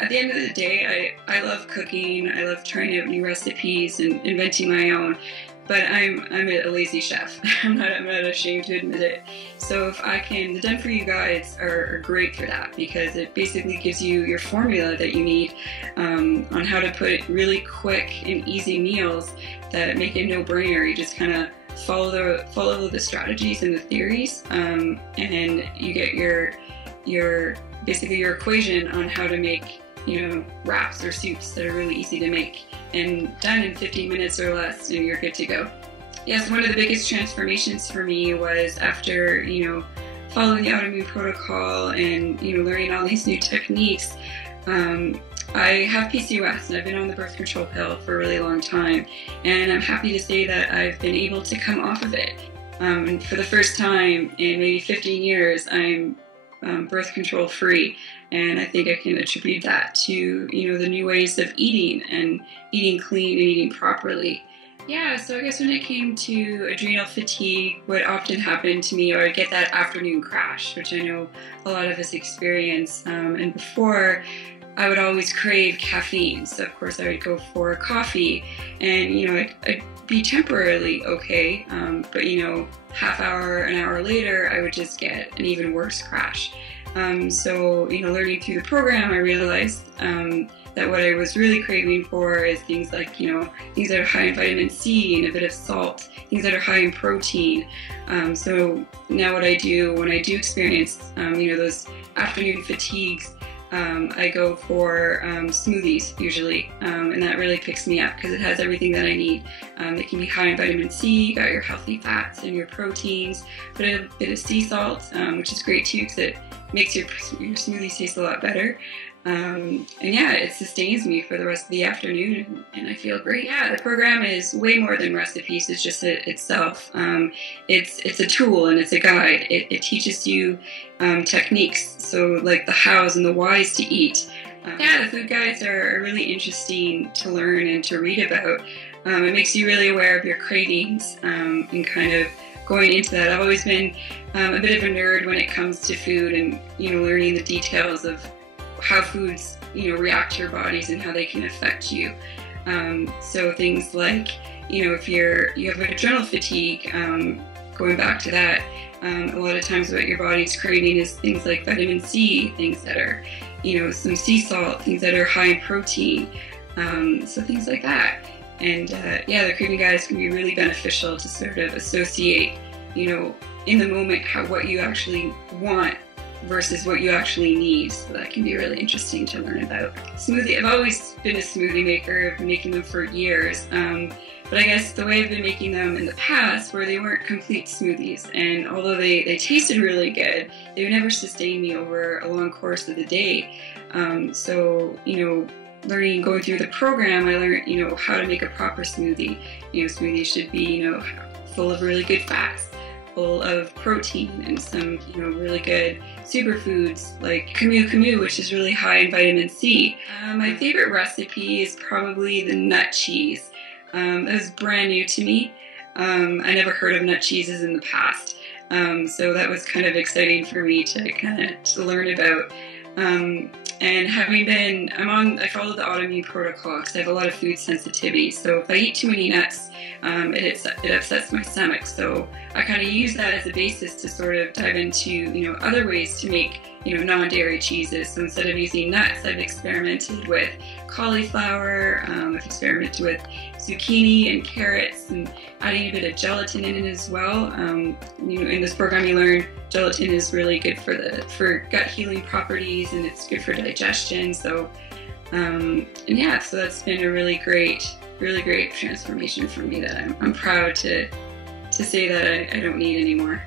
At the end of the day, I love cooking. I love trying out new recipes and inventing my own. But I'm a lazy chef. I'm not ashamed to admit it. So if I can, the Done For You guides are great for that, because it basically gives you your formula that you need on how to put really quick and easy meals that make it a no-brainer. You just kind of follow the strategies and the theories, and you get your basically your equation on how to make, you know, wraps or soups that are really easy to make, and done in 15 minutes or less, and you're good to go. Yes, one of the biggest transformations for me was after, you know, following the autoimmune protocol and, you know, learning all these new techniques. I have PCOS, and I've been on the birth control pill for a really long time, and I'm happy to say that I've been able to come off of it. And for the first time in maybe 15 years, I'm birth control free, and I think I can attribute that to, you know, the new ways of eating and eating clean and eating properly. Yeah, so I guess when it came to adrenal fatigue, what often happened to me, or I'd get that afternoon crash, which I know a lot of us experience, and before I would always crave caffeine, so of course I would go for coffee, and, you know, I'd be temporarily okay, but, you know, half hour, an hour later, I would just get an even worse crash. So, you know, learning through the program, I realized that what I was really craving for is things like, you know, things that are high in vitamin C and a bit of salt, things that are high in protein. So now what I do when I do experience, you know, those afternoon fatigues, I go for smoothies usually, and that really picks me up because it has everything that I need. It can be high in vitamin C, you got your healthy fats and your proteins, but a bit of sea salt, which is great too because it makes your smoothies taste a lot better. And yeah, it sustains me for the rest of the afternoon, and I feel great. Yeah, the program is way more than recipes. It's just itself. It's a tool and it's a guide. It teaches you techniques, so like the hows and the whys to eat. Yeah, the food guides are really interesting to learn and to read about. It makes you really aware of your cravings, and kind of going into that. I've always been a bit of a nerd when it comes to food, and, you know, learning the details of how foods, you know, react to your bodies and how they can affect you. So things like, you know, if you have adrenal fatigue, going back to that, a lot of times what your body's craving is things like vitamin C, things that are, you know, some sea salt, things that are high in protein, so things like that. And yeah, the craving guides can be really beneficial to sort of associate, you know, in the moment what you actually want versus what you actually need. So that can be really interesting to learn about. Smoothie, I've always been a smoothie maker. I've been making them for years. But I guess the way I've been making them in the past were they weren't complete smoothies. And although they tasted really good, they would never sustain me over a long course of the day. So, you know, going through the program, I learned, you know, how to make a proper smoothie. You know, smoothies should be, you know, full of really good fats, full of protein, and some, you know, really good superfoods like camu, which is really high in vitamin C. My favorite recipe is probably the nut cheese. It was brand new to me. I never heard of nut cheeses in the past, so that was kind of exciting for me to learn about. And having been, I follow the autoimmune protocol because I have a lot of food sensitivity. So if I eat too many nuts, it upsets my stomach. So I kind of use that as a basis to sort of dive into, you know, other ways to make, you know, non-dairy cheeses. So instead of using nuts, I've experimented with cauliflower, I've experimented with zucchini and carrots, and adding a bit of gelatin in it as well. You know, in this program you learn gelatin is really good for gut healing properties, and it's good for digestion. So, and yeah, so that's been a really great transformation for me that I'm proud to say that I don't need anymore.